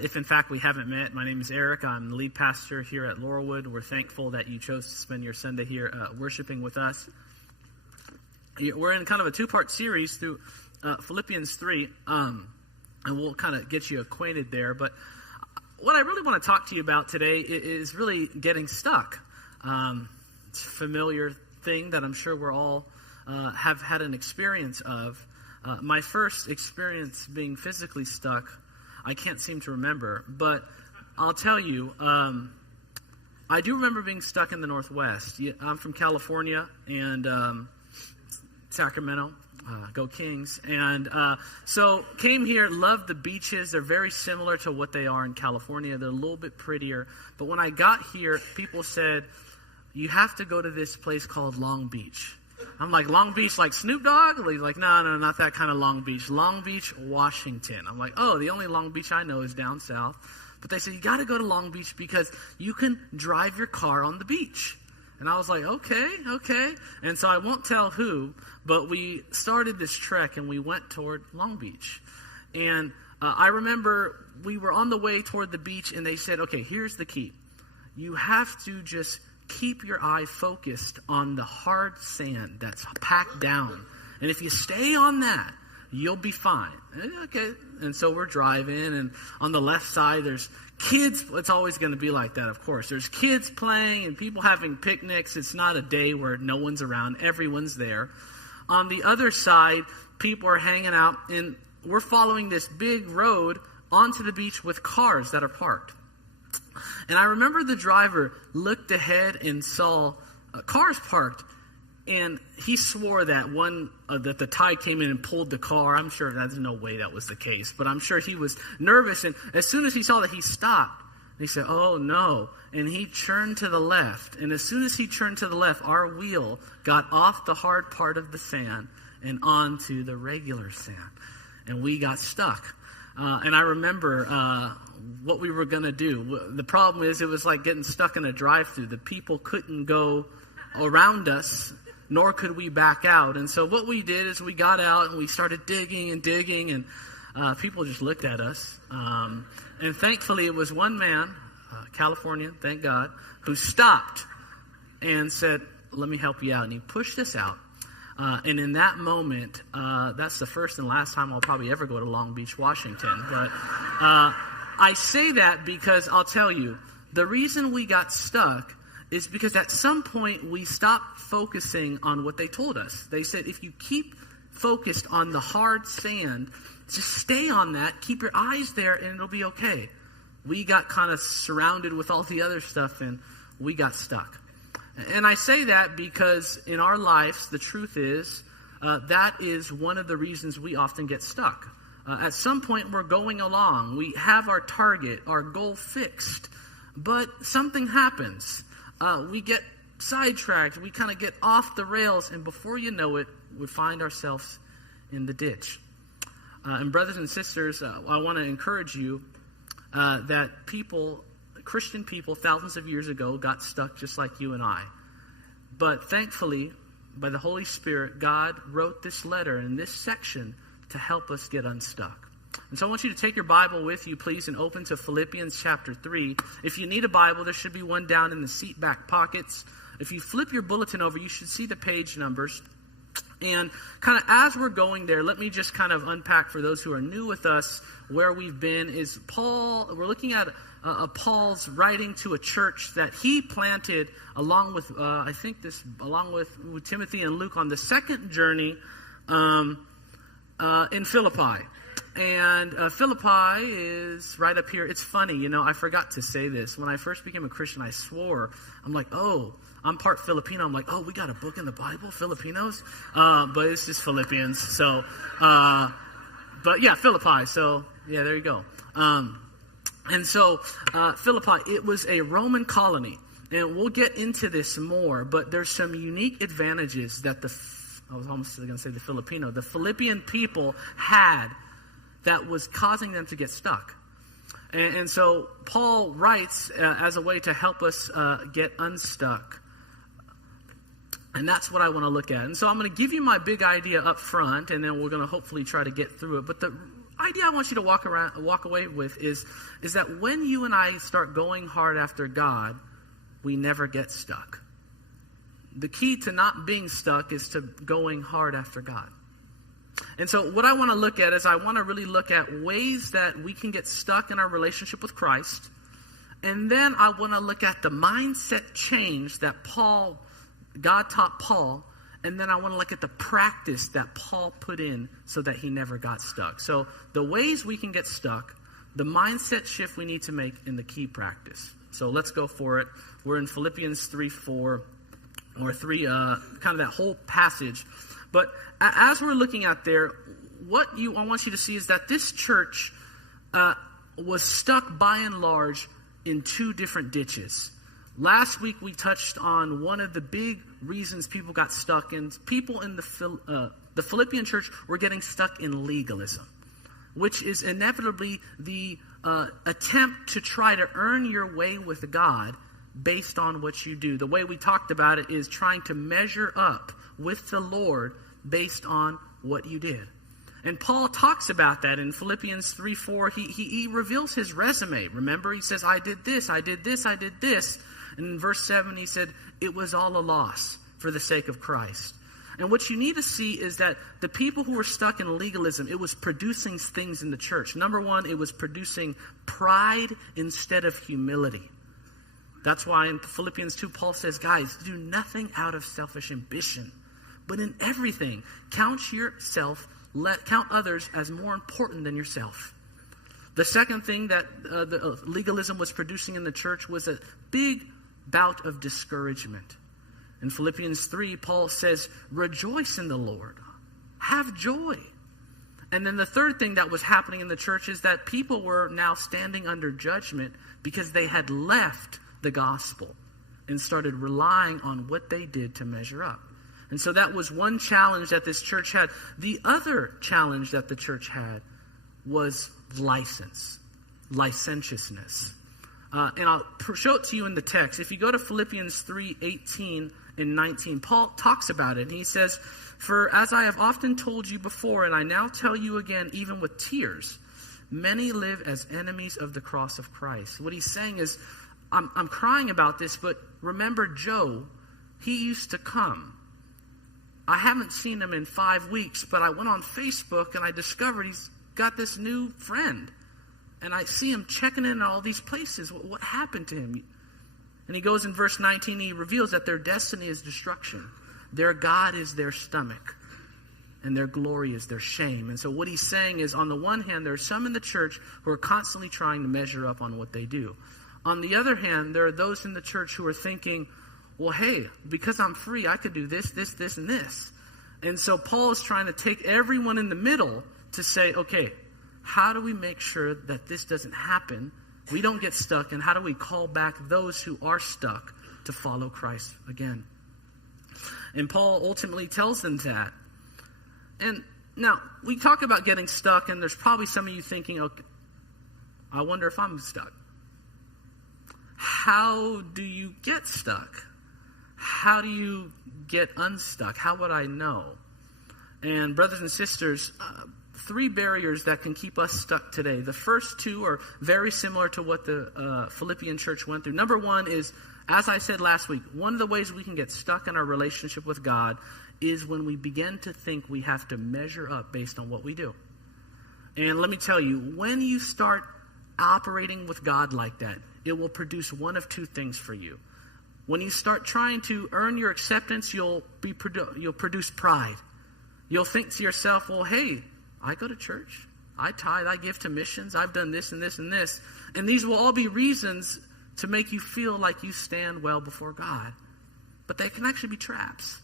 If in fact we haven't met, my name is Eric. I'm the lead pastor here at Laurelwood. We're thankful that you chose to spend your Sunday here worshiping with us. We're in kind of a two-part series through Philippians 3, and we'll kind of get you acquainted there. But what I really want to talk to you about today is really getting stuck. It's a familiar thing that I'm sure we're all have had an experience of. My first experience being physically stuck, I can't seem to remember, but I'll tell you, I do remember being stuck in the Northwest. I'm from California and Sacramento, go Kings. And so came here, loved the beaches. They're very similar to what they are in California. They're a little bit prettier. But when I got here, people said, you have to go to this place called Long Beach. I'm like, Long Beach, like Snoop Dogg? He's like, no, not that kind of Long Beach. Long Beach, Washington. I'm like, oh, the only Long Beach I know is down south. But they said, you got to go to Long Beach because you can drive your car on the beach. And I was like, okay. And so I won't tell who, but we started this trek and we went toward Long Beach. And I remember we were on the way toward the beach and they said, okay, here's the key. You have to just keep your eye focused on the hard sand that's packed down. And if you stay on that, you'll be fine. Okay. And so we're driving, and on the left side, there's kids. It's always going to be like that, of course. There's kids playing and people having picnics. It's not a day where no one's around. Everyone's there. On the other side, people are hanging out, and we're following this big road onto the beach with cars that are parked. And I remember the driver looked ahead and saw cars parked, and he swore that that the tide came in and pulled the car. I'm sure there's no way that was the case, but I'm sure he was nervous. And as soon as he saw that, he stopped. And he said, oh, no. And he turned to the left. And as soon as he turned to the left, our wheel got off the hard part of the sand and onto the regular sand. And we got stuck. And I remember what we were going to do. The problem is it was like getting stuck in a drive-thru. The people couldn't go around us, nor could we back out. And so what we did is we got out and we started digging, and people just looked at us. And thankfully it was one man, Californian, thank God, who stopped and said, let me help you out. And he pushed us out. And in that moment, that's the first and last time I'll probably ever go to Long Beach, Washington. But I say that because I'll tell you, the reason we got stuck is because at some point we stopped focusing on what they told us. They said, if you keep focused on the hard sand, just stay on that, keep your eyes there, and it'll be okay. We got kind of surrounded with all the other stuff, and we got stuck. And I say that because in our lives, the truth is, that is one of the reasons we often get stuck. At some point, we're going along. We have our target, our goal fixed. But something happens. We get sidetracked. We kind of get off the rails. And before you know it, we find ourselves in the ditch. And brothers and sisters, I want to encourage you that Christian people thousands of years ago got stuck just like you and I. But thankfully, by the Holy Spirit, God wrote this letter in this section to help us get unstuck. And so I want you to take your Bible with you, please, and open to Philippians chapter 3. If you need a Bible, there should be one down in the seat back pockets. If you flip your bulletin over, you should see the page numbers. And kind of as we're going there, let me just kind of unpack for those who are new with us where we've been. Is Paul, we're looking at Paul's writing to a church that he planted along with, with Timothy and Luke on the second journey in Philippi. And Philippi is right up here. It's funny, I forgot to say this. When I first became a Christian, I swore, I'm like, oh, I'm part Filipino. I'm like, oh, we got a book in the Bible, Filipinos? But it's just Philippians. So, but yeah, Philippi. So, yeah, there you go. And so, Philippi, it was a Roman colony. And we'll get into this more, but there's some unique advantages that the I was almost going to say the Filipino, the Philippian people had that was causing them to get stuck. And so Paul writes as a way to help us get unstuck. And that's what I want to look at. And so I'm going to give you my big idea up front, and then we're going to hopefully try to get through it. But the idea I want you to walk away with is that when you and I start going hard after God, we never get stuck. The key to not being stuck is to going hard after God. And so what I want to look at is I want to really look at ways that we can get stuck in our relationship with Christ. And then I want to look at the mindset change that God taught Paul. And then I want to look at the practice that Paul put in so that he never got stuck. So the ways we can get stuck, the mindset shift we need to make, and the key practice. So let's go for it. We're in Philippians 3:4 or 3, kind of that whole passage. But as we're looking at there, I want you to see is that this church was stuck by and large in two different ditches. Last week we touched on one of the big reasons people got stuck, and people in the Philippian church were getting stuck in legalism, which is inevitably the attempt to try to earn your way with God based on what you do. The way we talked about it is trying to measure up with the Lord based on what you did. And Paul talks about that in Philippians 3:4. He reveals his resume. Remember, he says, I did this, I did this, I did this. And in verse 7, he said, it was all a loss for the sake of Christ. And what you need to see is that the people who were stuck in legalism, it was producing things in the church. Number one, it was producing pride instead of humility. That's why in Philippians 2, Paul says, guys, do nothing out of selfish ambition, but in everything, count others as more important than yourself. The second thing that the legalism was producing in the church was a big bout of discouragement. In Philippians 3, Paul says, rejoice in the Lord. Have joy. And then the third thing that was happening in the church is that people were now standing under judgment because they had left the gospel and started relying on what they did to measure up. And so that was one challenge that this church had. The other challenge that the church had was licentiousness. And I'll show it to you in the text. If you go to Philippians 3:18 and 19, Paul talks about it. And he says, for as I have often told you before, and I now tell you again, even with tears, many live as enemies of the cross of Christ. What he's saying is, I'm crying about this, but remember Joe, he used to come. I haven't seen him in 5 weeks, but I went on Facebook and I discovered he's got this new friend. And I see him checking in all these places. What happened to him? And he goes in verse 19, he reveals that their destiny is destruction. Their God is their stomach, and their glory is their shame. And so what he's saying is, on the one hand, there are some in the church who are constantly trying to measure up on what they do. On the other hand, there are those in the church who are thinking, well, hey, because I'm free, I could do this, this, this, and this. And so Paul is trying to take everyone in the middle to say, okay, how do we make sure that this doesn't happen? We don't get stuck, and how do we call back those who are stuck to follow Christ again? And Paul ultimately tells them that. And now, we talk about getting stuck, and there's probably some of you thinking, okay, I wonder if I'm stuck. How do you get stuck? How do you get unstuck? How would I know? And brothers and sisters, 3 barriers that can keep us stuck today. The first 2 are very similar to what the Philippian church went through. Number 1 is, as I said last week, one of the ways we can get stuck in our relationship with God is when we begin to think we have to measure up based on what we do. And let me tell you, when you start operating with God like that, it will produce one of 2 things for you. When you start trying to earn your acceptance, you'll produce pride. You'll think to yourself, well, hey, I go to church, I tithe, I give to missions, I've done this and this and this. And these will all be reasons to make you feel like you stand well before God. But they can actually be traps.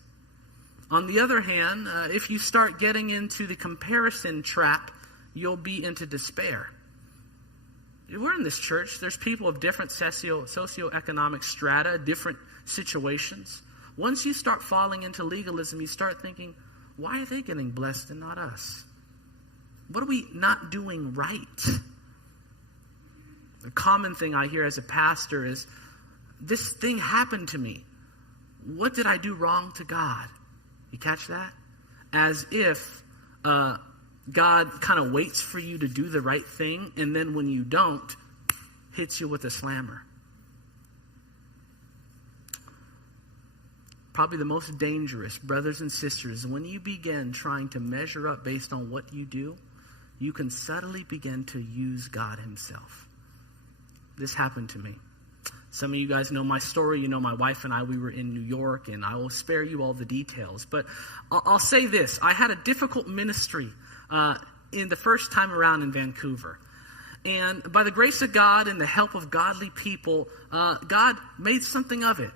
On the other hand, if you start getting into the comparison trap, you'll be into despair. We're in this church. There's people of different socioeconomic strata, different situations. Once you start falling into legalism, you start thinking, why are they getting blessed and not us? What are we not doing right? A common thing I hear as a pastor is, this thing happened to me. What did I do wrong to God? You catch that? As if God kind of waits for you to do the right thing, and then when you don't, hits you with a slammer. Probably the most dangerous, brothers and sisters, when you begin trying to measure up based on what you do, you can subtly begin to use God himself. This happened to me. Some of you guys know my story. You know my wife and I, we were in New York, and I will spare you all the details. But I'll say this. I had a difficult ministry in the first time around in Vancouver. And by the grace of God and the help of godly people, God made something of it.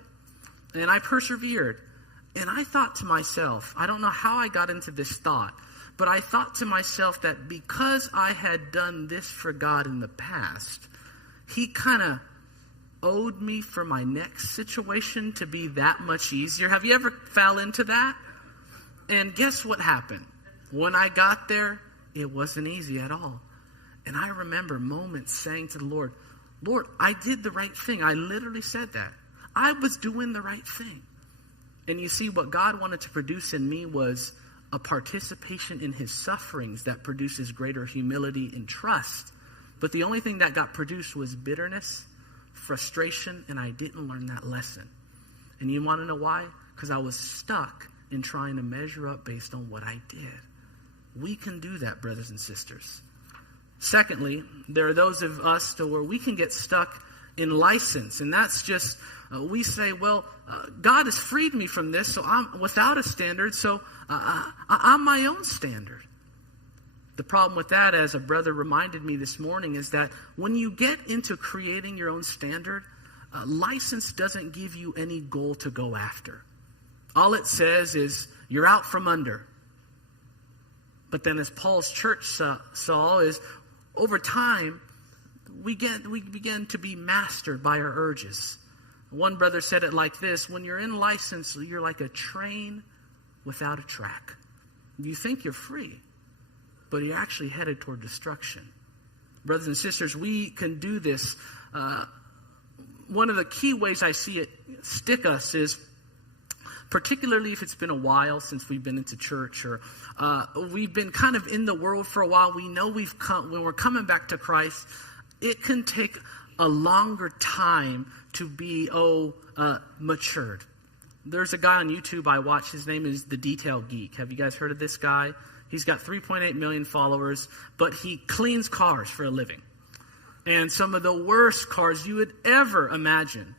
And I persevered. And I thought to myself, I don't know how I got into this thought, but I thought to myself that because I had done this for God in the past, he kind of owed me for my next situation to be that much easier. Have you ever fell into that? And guess what happened? When I got there, it wasn't easy at all. And I remember moments saying to the Lord, Lord, I did the right thing. I literally said that. I was doing the right thing. And you see, what God wanted to produce in me was a participation in his sufferings that produces greater humility and trust. But the only thing that got produced was bitterness, frustration, and I didn't learn that lesson. And you want to know why? Because I was stuck in trying to measure up based on what I did. We can do that, brothers and sisters. Secondly, there are those of us to where we can get stuck in license. And that's just, we say, well, God has freed me from this, so I'm without a standard, so I'm my own standard. The problem with that, as a brother reminded me this morning, is that when you get into creating your own standard, license doesn't give you any goal to go after. All it says is, you're out from under. But then as Paul's church saw, is over time, we begin to be mastered by our urges. One brother said it like this: when you're in license, you're like a train without a track. You think you're free, but you're actually headed toward destruction. Brothers and sisters, we can do this. One of the key ways I see it stick us is, particularly if it's been a while since we've been into church, or we've been kind of in the world for a while. We know when we're coming back to Christ, it can take a longer time to be matured. There's a guy on YouTube I watch. His name is The Detail Geek. Have you guys heard of this guy? He's got 3.8 million followers, but he cleans cars for a living. And some of the worst cars you would ever imagine.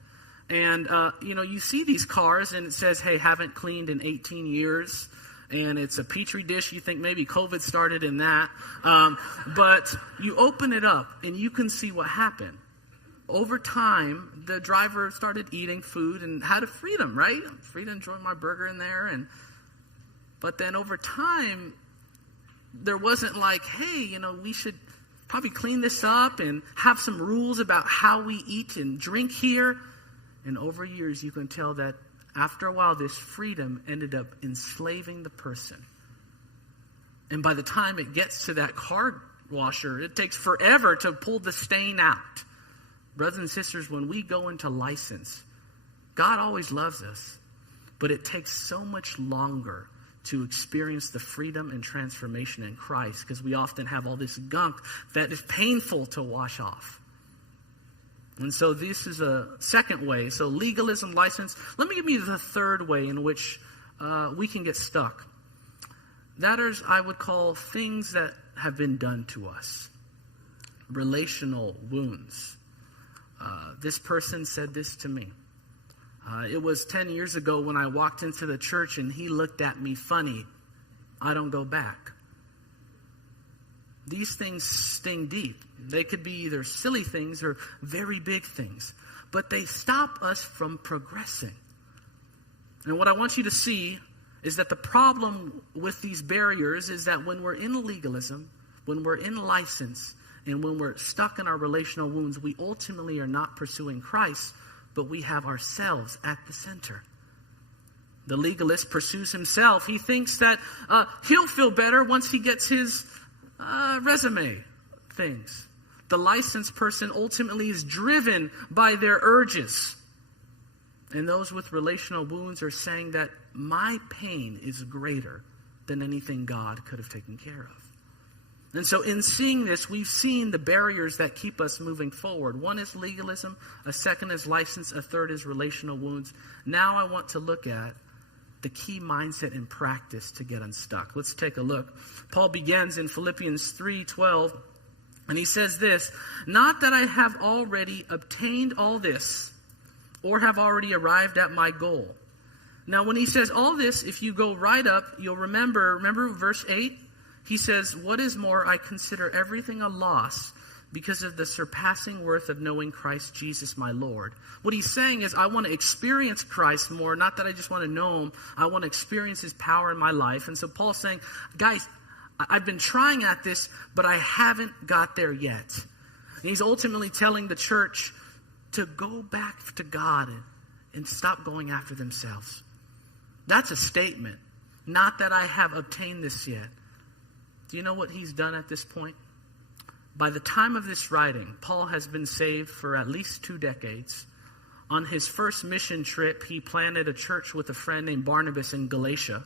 And, you see these cars and it says, hey, haven't cleaned in 18 years. And it's a petri dish. You think maybe COVID started in that. But you open it up and you can see what happened. Over time, the driver started eating food and had a freedom, right? I'm free to enjoy my burger in there. But then over time, there wasn't like, hey, we should probably clean this up and have some rules about how we eat and drink here. And over years, you can tell that after a while, this freedom ended up enslaving the person. And by the time it gets to that car washer, it takes forever to pull the stain out. Brothers and sisters, when we go into license, God always loves us, but it takes so much longer to experience the freedom and transformation in Christ, because we often have all this gunk that is painful to wash off. And so this is a second way. So legalism, license. Let me give you the third way in which we can get stuck. That is, I would call, things that have been done to us. Relational wounds. This person said this to me. It was 10 years ago when I walked into the church and he looked at me funny. I don't go back. These things sting deep. They could be either silly things or very big things. But they stop us from progressing. And what I want you to see is that the problem with these barriers is that when we're in legalism, when we're in license, and when we're stuck in our relational wounds, we ultimately are not pursuing Christ, but we have ourselves at the center. The legalist pursues himself. He thinks that he'll feel better once he gets his resume things. The licensed person ultimately is driven by their urges. And those with relational wounds are saying that my pain is greater than anything God could have taken care of. And so in seeing this, we've seen the barriers that keep us moving forward. One is legalism, a second is license, a third is relational wounds. Now I want to look at the key mindset and practice to get unstuck. Let's take a look. Paul begins in Philippians 3:12, and he says this, "Not that I have already obtained all this, or have already arrived at my goal." Now when he says all this, if you go right up, you'll remember verse 8? He says, "What is more, I consider everything a loss because of the surpassing worth of knowing Christ Jesus my Lord." What he's saying is, I want to experience Christ more, not that I just want to know him. I want to experience his power in my life. And so Paul's saying, guys, I've been trying at this, but I haven't got there yet. And he's ultimately telling the church to go back to God and stop going after themselves. That's a statement. Not that I have obtained this yet. Do you know what he's done at this point? By the time of this writing, Paul has been saved for at least 2 decades. On his first mission trip, he planted a church with a friend named Barnabas in Galatia.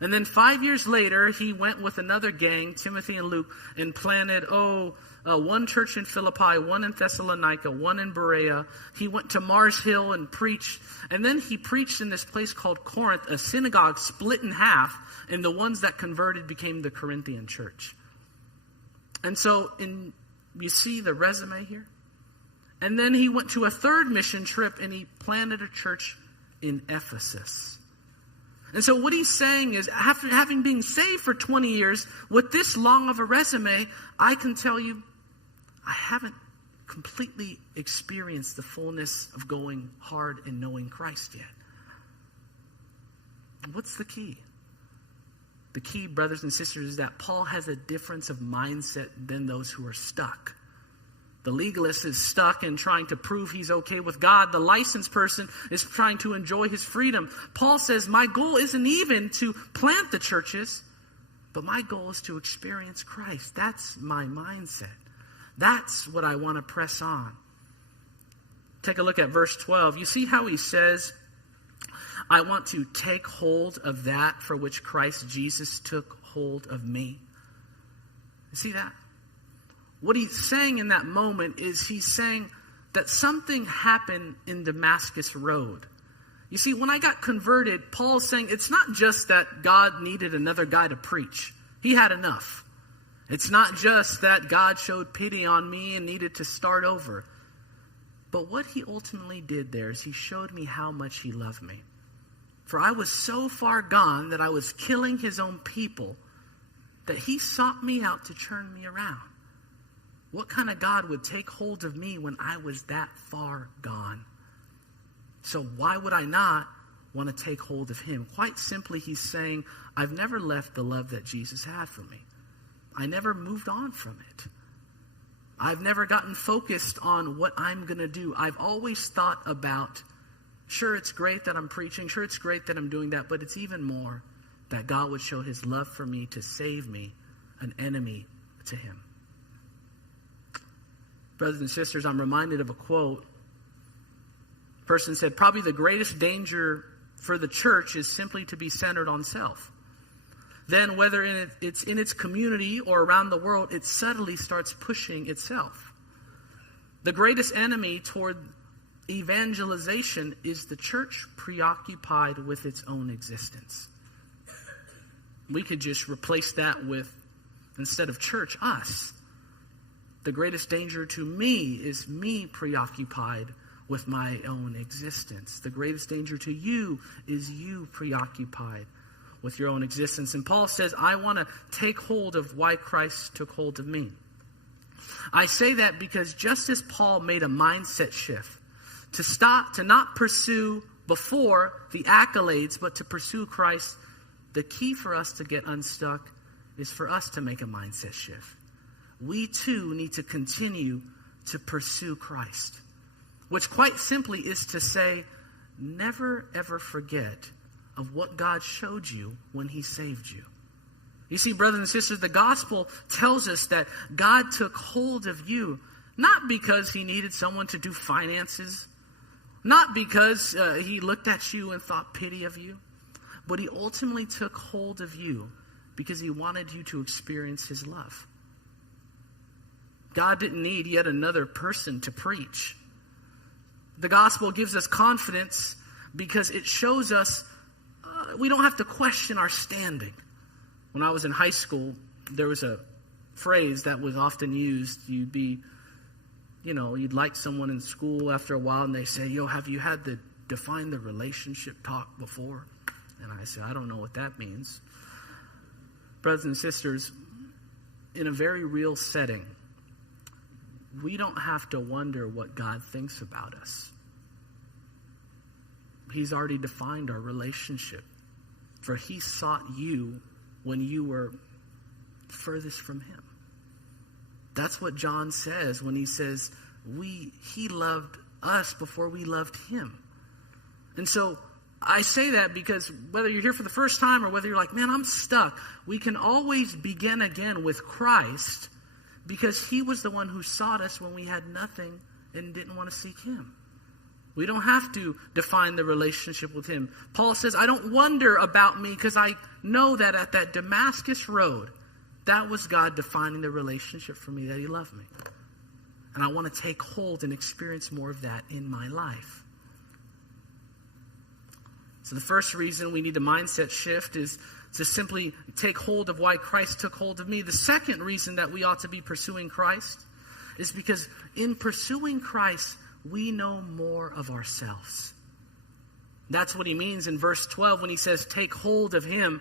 And then 5 years later, he went with another gang, Timothy and Luke, and planted, one church in Philippi, one in Thessalonica, one in Berea. He went to Mars Hill and preached. And then he preached in this place called Corinth, a synagogue split in half, and the ones that converted became the Corinthian church. And so you see the resume here? And then he went to a third mission trip and he planted a church in Ephesus. And so what he's saying is, after having been saved for 20 years, with this long of a resume, I can tell you, I haven't completely experienced the fullness of going hard and knowing Christ yet. What's the key? The key, brothers and sisters, is that Paul has a difference of mindset than those who are stuck. The legalist is stuck in trying to prove he's okay with God. The licensed person is trying to enjoy his freedom. Paul says, my goal isn't even to plant the churches, but my goal is to experience Christ. That's my mindset. That's what I want to press on. Take a look at verse 12. You see how he says, I want to take hold of that for which Christ Jesus took hold of me. You see that? What he's saying in that moment is he's saying that something happened in Damascus Road. You see, when I got converted, Paul's saying it's not just that God needed another guy to preach. He had enough. It's not just that God showed pity on me and needed to start over. But what he ultimately did there is he showed me how much he loved me. For I was so far gone that I was killing his own people that he sought me out to turn me around. What kind of God would take hold of me when I was that far gone? So why would I not want to take hold of him? Quite simply, he's saying, I've never left the love that Jesus had for me. I never moved on from it. I've never gotten focused on what I'm going to do. I've always thought about, sure, it's great that I'm preaching. Sure, it's great that I'm doing that. But it's even more that God would show his love for me to save me, an enemy to him. Brothers and sisters, I'm reminded of a quote. A person said, probably the greatest danger for the church is simply to be centered on self. Then whether it's in its community or around the world, it subtly starts pushing itself. The greatest enemy toward evangelization is the church preoccupied with its own existence. We could just replace that with, instead of church, us. The greatest danger to me is me preoccupied with my own existence. The greatest danger to you is you preoccupied with your own existence. And Paul says, I want to take hold of why Christ took hold of me. I say that because just as Paul made a mindset shift to stop, to not pursue before the accolades, but to pursue Christ, the key for us to get unstuck is for us to make a mindset shift. We too need to continue to pursue Christ, which quite simply is to say, never ever forget of what God showed you when he saved you. You see, brothers and sisters, the gospel tells us that God took hold of you, not because he needed someone to do finances, not because he looked at you and thought pity of you, but he ultimately took hold of you because he wanted you to experience his love. God didn't need yet another person to preach. The gospel gives us confidence because it shows us we don't have to question our standing. When I was in high school, there was a phrase that was often used. You'd like someone in school after a while and they say, have you had the define the relationship talk before? And I said, I don't know what that means. Brothers and sisters, in a very real setting, we don't have to wonder what God thinks about us. He's already defined our relationship. For he sought you when you were furthest from him. That's what John says when he says, he loved us before we loved him. And so I say that because whether you're here for the first time or whether you're like, man, I'm stuck, we can always begin again with Christ because he was the one who sought us when we had nothing and didn't want to seek him. We don't have to define the relationship with him. Paul says, I don't wonder about me because I know that at that Damascus road, that was God defining the relationship for me, that he loved me. And I want to take hold and experience more of that in my life. So the first reason we need a mindset shift is to simply take hold of why Christ took hold of me. The second reason that we ought to be pursuing Christ is because in pursuing Christ, we know more of ourselves. That's what he means in verse 12 when he says, take hold of him.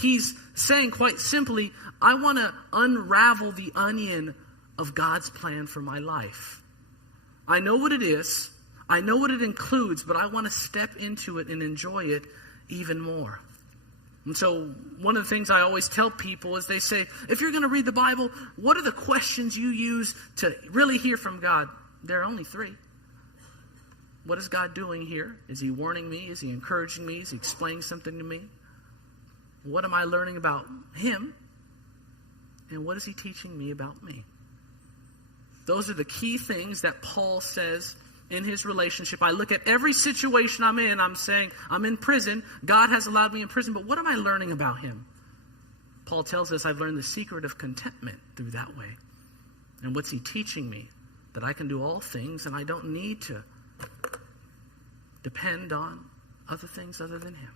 He's saying quite simply, I want to unravel the onion of God's plan for my life. I know what it is. I know what it includes, but I want to step into it and enjoy it even more. And so one of the things I always tell people is they say, if you're going to read the Bible, what are the questions you use to really hear from God? There are only three. What is God doing here? Is he warning me? Is he encouraging me? Is he explaining something to me? What am I learning about him? And what is he teaching me about me? Those are the key things that Paul says in his relationship. I look at every situation I'm in. I'm saying, I'm in prison. God has allowed me in prison. But what am I learning about him? Paul tells us I've learned the secret of contentment through that way. And what's he teaching me? That I can do all things and I don't need to depend on other things other than him.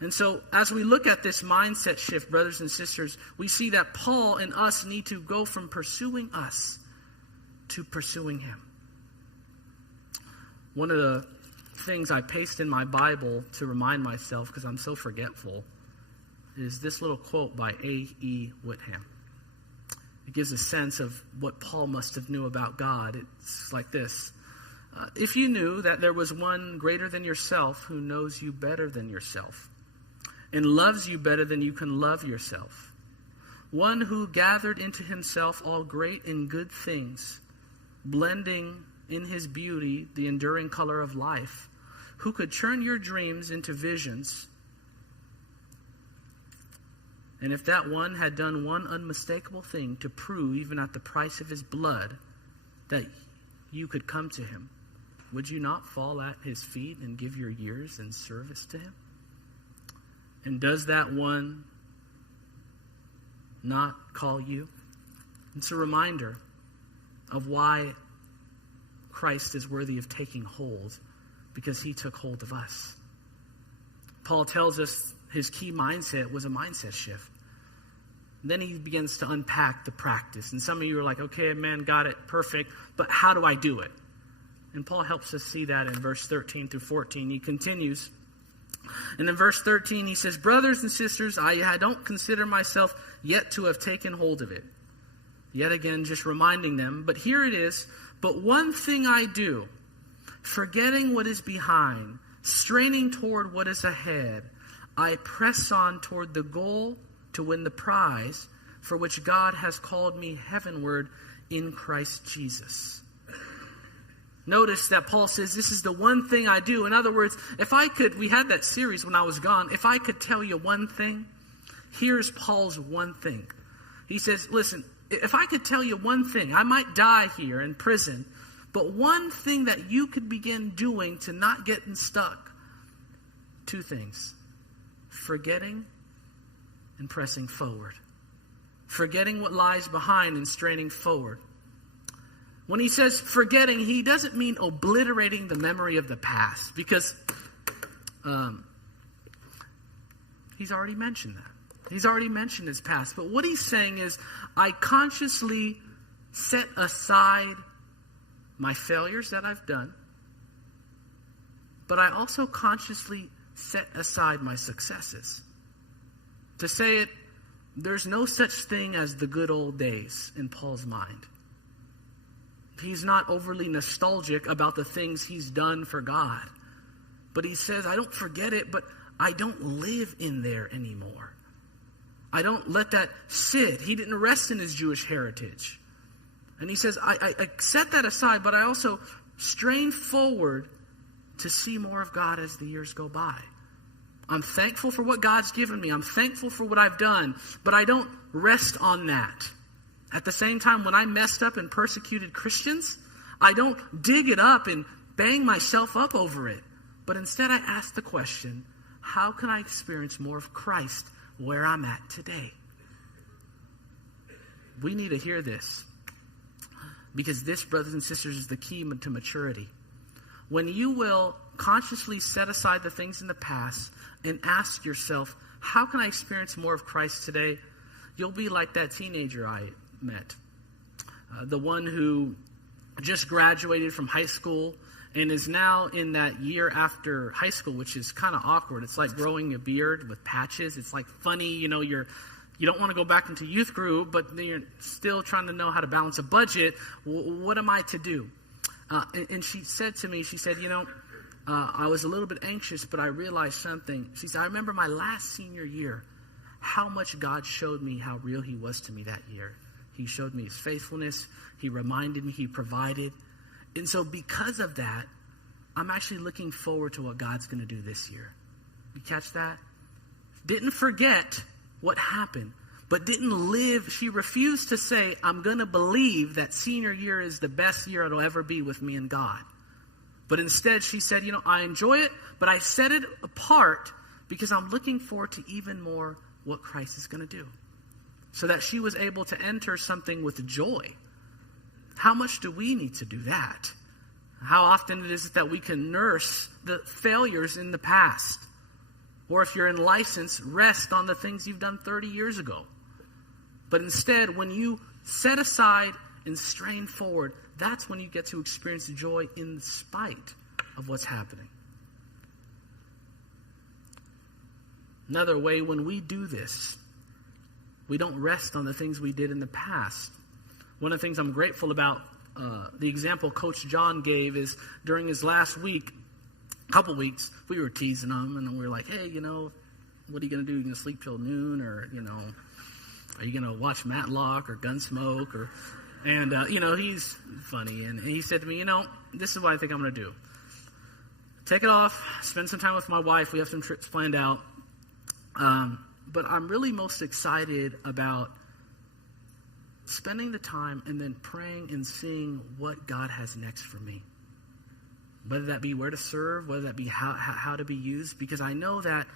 And so as we look at this mindset shift, brothers and sisters, we see that Paul and us need to go from pursuing us to pursuing him. One of the things I paste in my Bible to remind myself, because I'm so forgetful, is this little quote by A.E. Whitham. It gives a sense of what Paul must have knew about God. It's like this. If you knew that there was one greater than yourself who knows you better than yourself and loves you better than you can love yourself, one who gathered into himself all great and good things, blending in his beauty the enduring color of life, who could turn your dreams into visions, and if that one had done one unmistakable thing to prove, even at the price of his blood, that you could come to him, would you not fall at his feet and give your years in service to him? And does that one not call you? It's a reminder of why Christ is worthy of taking hold, because he took hold of us. Paul tells us his key mindset was a mindset shift. Then he begins to unpack the practice. And some of you are like, okay, man, got it, perfect, but how do I do it? And Paul helps us see that in verse 13 through 14. He continues. And in verse 13, he says, brothers and sisters, I don't consider myself yet to have taken hold of it. Yet again, just reminding them. But here it is. But one thing I do, forgetting what is behind, straining toward what is ahead, I press on toward the goal to win the prize for which God has called me heavenward in Christ Jesus. Notice that Paul says, this is the one thing I do. In other words, we had that series when I was gone. If I could tell you one thing, here's Paul's one thing. He says, listen, if I could tell you one thing, I might die here in prison, but one thing that you could begin doing to not get stuck, two things: forgetting and pressing forward. Forgetting what lies behind and straining forward. When he says forgetting, he doesn't mean obliterating the memory of the past, because he's already mentioned that. He's already mentioned his past. But what he's saying is, I consciously set aside my failures that I've done, but I also consciously set aside my successes. To say it, there's no such thing as the good old days in Paul's mind. He's not overly nostalgic about the things he's done for God. But he says, I don't forget it, but I don't live in there anymore. I don't let that sit. He didn't rest in his Jewish heritage. And he says, I set that aside, but I also strain forward to see more of God as the years go by. I'm thankful for what God's given me. I'm thankful for what I've done, but I don't rest on that. At the same time, when I messed up and persecuted Christians, I don't dig it up and bang myself up over it. But instead I ask the question, how can I experience more of Christ where I'm at today? We need to hear this, because this, brothers and sisters, is the key to maturity. When you will consciously set aside the things in the past and ask yourself, how can I experience more of Christ today? You'll be like that teenager I met. The one who just graduated from high school and is now in that year after high school, which is kind of awkward. It's like growing a beard with patches. It's like funny, you don't want to go back into youth group, but you're still trying to know how to balance a budget. What am I to do? And she said to me, I was a little bit anxious, but I realized something. She said, I remember my last senior year, how much God showed me how real he was to me that year. He showed me his faithfulness. He reminded me, he provided. And so because of that, I'm actually looking forward to what God's going to do this year. You catch that? Didn't forget what happened, but didn't live. She refused to say, I'm going to believe that senior year is the best year it'll ever be with me and God. But instead she said, I enjoy it, but I set it apart because I'm looking forward to even more what Christ is going to do. So that she was able to enter something with joy. How much do we need to do that? How often is it that we can nurse the failures in the past? Or if you're in license, rest on the things you've done 30 years ago. But instead, when you set aside and strain forward, that's when you get to experience joy in spite of what's happening. Another way, when we do this, we don't rest on the things we did in the past. One of the things I'm grateful about, the example Coach John gave, is during his last week, couple weeks, we were teasing him, and we were like, hey, what are you going to do? You going to sleep till noon? Or, are you going to watch Matlock or Gunsmoke? And he's funny. And he said to me, this is what I think I'm going to do. Take it off, spend some time with my wife. We have some trips planned out. But I'm really most excited about spending the time and then praying and seeing what God has next for me. Whether that be where to serve, whether that be how to be used. Because I know that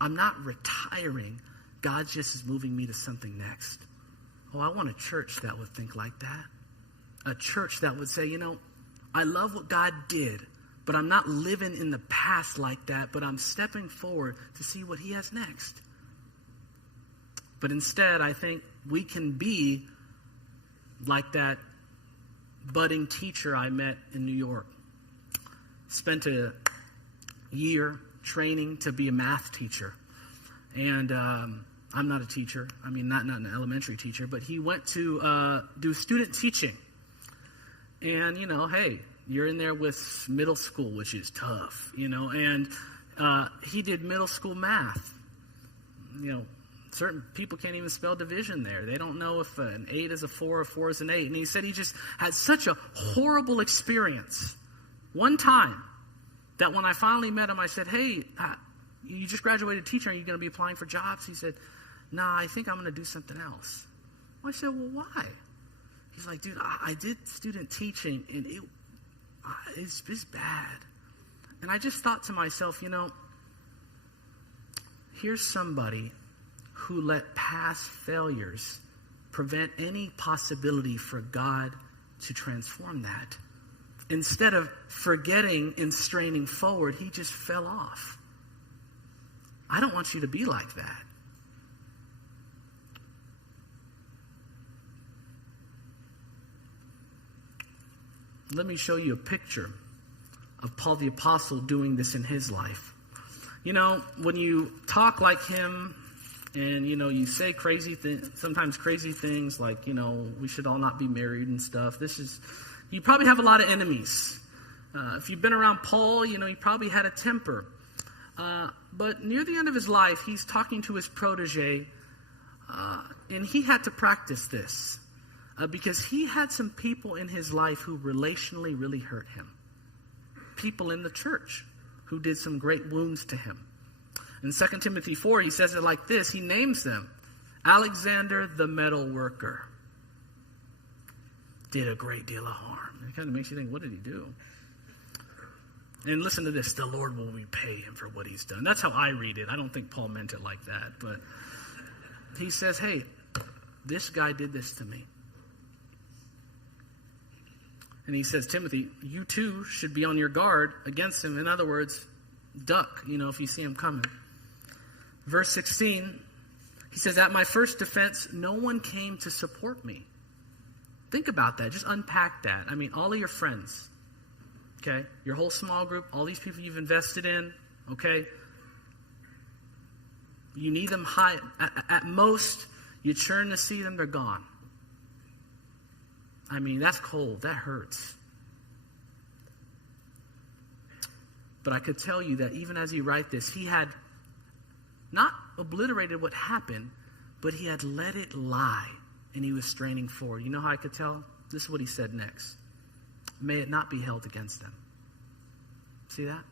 I'm not retiring. God just is moving me to something next. Oh, I want a church that would think like that. A church that would say, I love what God did, but I'm not living in the past like that, but I'm stepping forward to see what he has next. But instead, I think we can be like that budding teacher I met in New York. Spent a year training to be a math teacher. And I'm not a teacher. I mean, not an elementary teacher, but he went to do student teaching. And, hey, you're in there with middle school, which is tough, and he did middle school math. Certain people can't even spell division there. They don't know if an 8 is a 4 or 4 is an 8. And he said he just had such a horrible experience One time that when I finally met him, I said, hey, you just graduated teacher. Are you going to be applying for jobs? He said, nah, I think I'm going to do something else. I said, well, why? He's like, dude, I did student teaching, and it's bad. And I just thought to myself, here's somebody who let past failures prevent any possibility for God to transform that. Instead of forgetting and straining forward, he just fell off. I don't want you to be like that. Let me show you a picture of Paul the Apostle doing this in his life. When you talk like him and, you say sometimes crazy things like, we should all not be married and stuff. You probably have a lot of enemies. If you've been around Paul, he probably had a temper. But near the end of his life, he's talking to his protege, and he had to practice this because he had some people in his life who relationally really hurt him. People in the church who did some great wounds to him. In 2 Timothy 4, he says it like this. He names them. Alexander the metal worker did a great deal of harm. It kind of makes you think, what did he do? And listen to this. The Lord will repay him for what he's done. That's how I read it. I don't think Paul meant it like that. But he says, hey, this guy did this to me. And he says, Timothy, you too should be on your guard against him. In other words, duck, if you see him coming. Verse 16, he says, at my first defense, no one came to support me. Think about that. Just unpack that. All of your friends, okay? Your whole small group, all these people you've invested in, okay? You need them high. At most, you churn to see them, they're gone. That's cold. That hurts. But I could tell you that even as he write this, he had not obliterated what happened, but he had let it lie, and he was straining forward. You know how I could tell? This is what he said next. May it not be held against them. See that?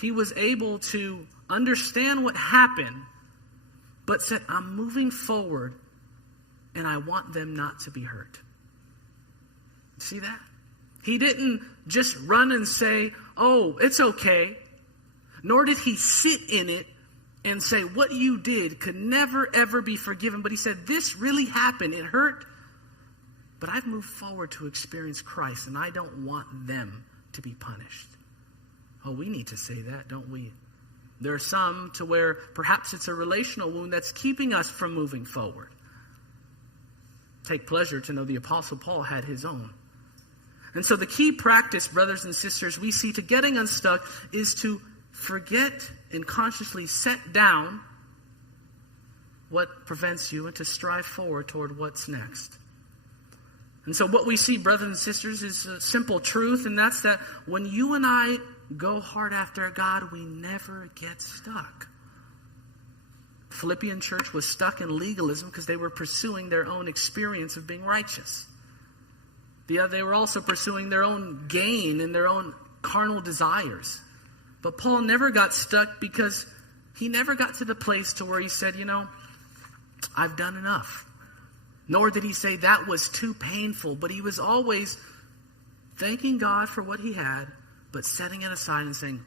He was able to understand what happened, but said, I'm moving forward, and I want them not to be hurt. See that? He didn't just run and say, oh, it's okay. Nor did he sit in it and say, what you did could never, ever be forgiven. But he said, this really happened. It hurt. But I've moved forward to experience Christ, and I don't want them to be punished. Oh, we need to say that, don't we? There are some to where perhaps it's a relational wound that's keeping us from moving forward. Take pleasure to know the Apostle Paul had his own. And so the key practice, brothers and sisters, we see to getting unstuck is to forget and consciously set down what prevents you and to strive forward toward what's next. And so what we see, brothers and sisters, is a simple truth, and that's that when you and I go hard after God, we never get stuck. Philippian church was stuck in legalism because they were pursuing their own experience of being righteous. They were also pursuing their own gain and their own carnal desires. But Paul never got stuck because he never got to the place to where he said, I've done enough. Nor did he say that was too painful, but he was always thanking God for what he had, but setting it aside and saying,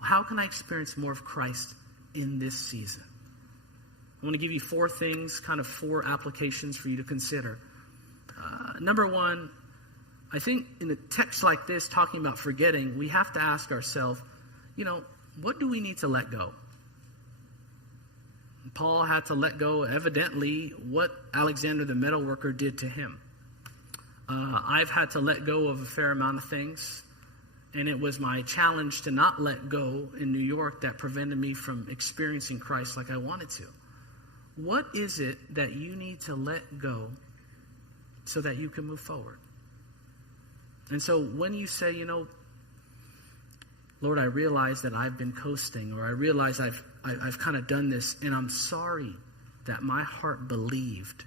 how can I experience more of Christ in this season? I want to give you 4 things, kind of 4 applications for you to consider. Number 1, I think in a text like this, talking about forgetting, we have to ask ourselves, what do we need to let go? Paul had to let go, evidently, what Alexander the metalworker did to him. I've had to let go of a fair amount of things, and it was my challenge to not let go in New York that prevented me from experiencing Christ like I wanted to. What is it that you need to let go so that you can move forward? And so when you say, Lord, I realize that I've been coasting, or I realize I've kind of done this, and I'm sorry that my heart believed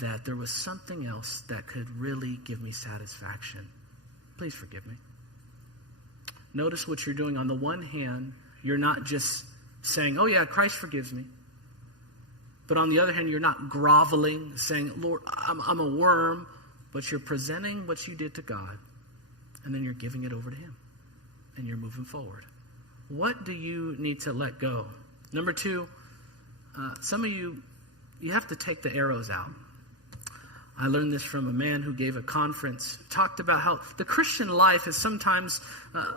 that there was something else that could really give me satisfaction. Please forgive me. notice what you're doing. On the one hand, you're not just saying, oh yeah, Christ forgives me. But on the other hand, you're not groveling, saying, Lord, I'm a worm. But you're presenting what you did to God, and then you're giving it over to him, and you're moving forward. What do you need to let go? Number two, some of you have to take the arrows out. I learned this from a man who gave a conference, talked about how the Christian life is sometimes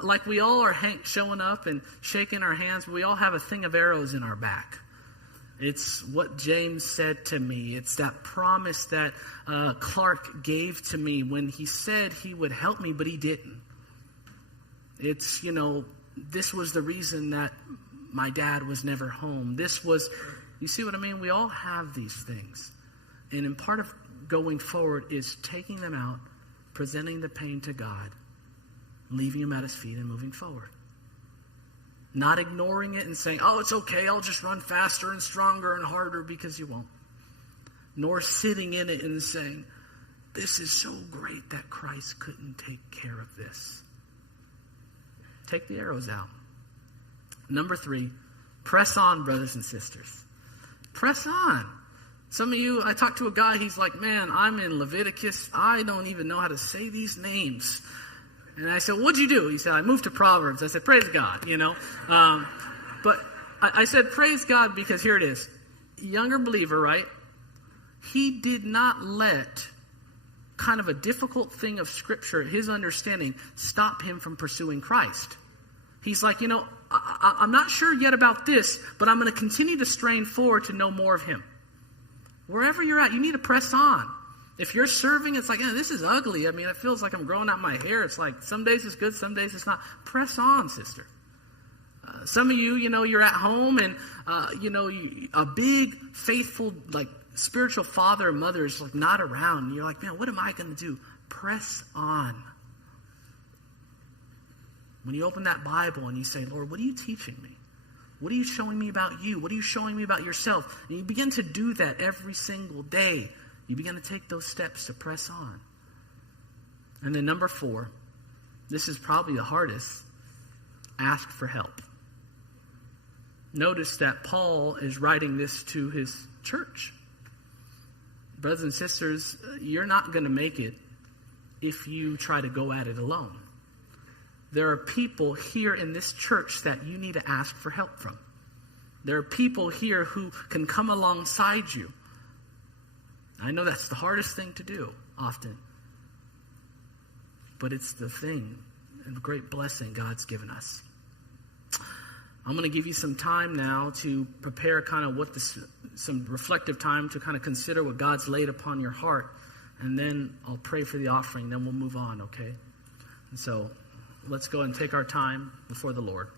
like we all are showing up and shaking our hands, but we all have a thing of arrows in our back. It's what James said to me. It's that promise that Clark gave to me when he said he would help me, but he didn't. It's, this was the reason that my dad was never home. This was, you see what I mean? We all have these things. And in part of going forward is taking them out, presenting the pain to God, leaving him at his feet and moving forward. Not ignoring it and saying, oh, it's okay, I'll just run faster and stronger and harder, because you won't. Nor sitting in it and saying, this is so great that Christ couldn't take care of this. Take the arrows out. Number 3, press on, brothers and sisters. Press on. Some of you, I talked to a guy, he's like, man, I'm in Leviticus. I don't even know how to say these names. And I said, what'd you do? He said, I moved to Proverbs. I said, praise God, But I said, praise God, because here it is. Younger believer, right? He did not let kind of a difficult thing of Scripture, his understanding, stop him from pursuing Christ. He's like, I'm not sure yet about this, but I'm going to continue to strain forward to know more of him. Wherever you're at, you need to press on. If you're serving, it's like, this is ugly. I mean, it feels like I'm growing out my hair. It's like some days it's good, some days it's not. Press on, sister. Some of you, you're at home and, a big, faithful, spiritual father or mother is not around. And you're like, man, what am I going to do? Press on. When you open that Bible and you say, Lord, what are you teaching me? What are you showing me about you? What are you showing me about yourself? And you begin to do that every single day. You begin to take those steps to press on. And then number 4, this is probably the hardest, ask for help. Notice that Paul is writing this to his church. Brothers and sisters, you're not going to make it if you try to go at it alone. There are people here in this church that you need to ask for help from. There are people here who can come alongside you. I know that's the hardest thing to do often. But it's the thing and the great blessing God's given us. I'm going to give you some time now to prepare kind of some reflective time to kind of consider what God's laid upon your heart. And then I'll pray for the offering. Then we'll move on, okay? And so let's go and take our time before the Lord.